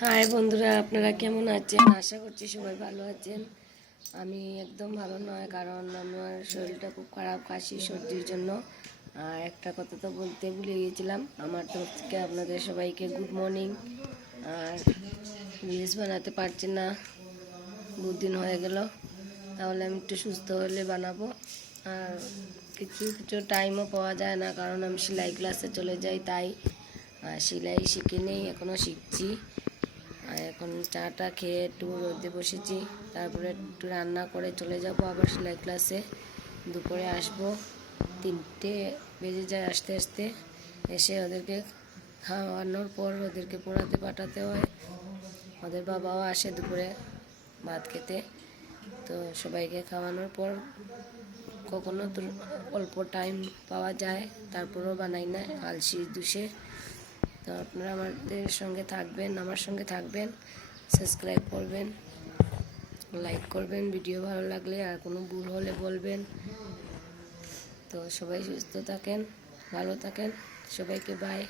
High বন্ধুরা, আপনারা কেমন আছেন? আশা করছি সবাই ভালো আছেন। আমি একদম ভালো নয়, কারণ আমার শরীরটা খুব খারাপ, কাশি সর্দির জন্য। আর একটা কথা তো বলতে ভুলে গিয়েছিলাম, আমার তরফ থেকে আপনাদের সবাইকে গুড মর্নিং। আর রিলস বানাতে পারছি না, দুদিন হয়ে গেল। তাহলে আমি একটু সুস্থ হলে বানাবো। আর কিছু কিছু টাইমও পাওয়া যায় না, কারণ আমি সেলাই ক্লাসে চলে যাই, তাই সেলাই শিখে নেই, এখনও শিখছি। আর এখন চাটা খেয়ে একটু রোদে বসেছি, তারপরে একটু রান্না করে চলে যাব আবার সেলাই ক্লাসে। দুপুরে আসবো, 3টে বেজে যায় আসতে আসতে। এসে ওদেরকে খাওয়ানোর পর ওদেরকে পড়াতে পাঠাতে হয়। ওদের বাবাও আসে দুপুরে ভাত খেতে। তো সবাইকে খাওয়ানোর পর কখনো তো অল্প টাইম পাওয়া যায়, তারপরেও বানাই না, আলসি দুষে। তো আপনারা আমাদের সঙ্গে থাকবেন, আমার সঙ্গে থাকবেন, সাবস্ক্রাইব করবেন, লাইক করবেন ভিডিও ভালো লাগলে, আর কোনো ভুল হলে বলবেন। তো সবাই সুস্থ থাকেন, ভালো থাকেন, সবাইকে বাই।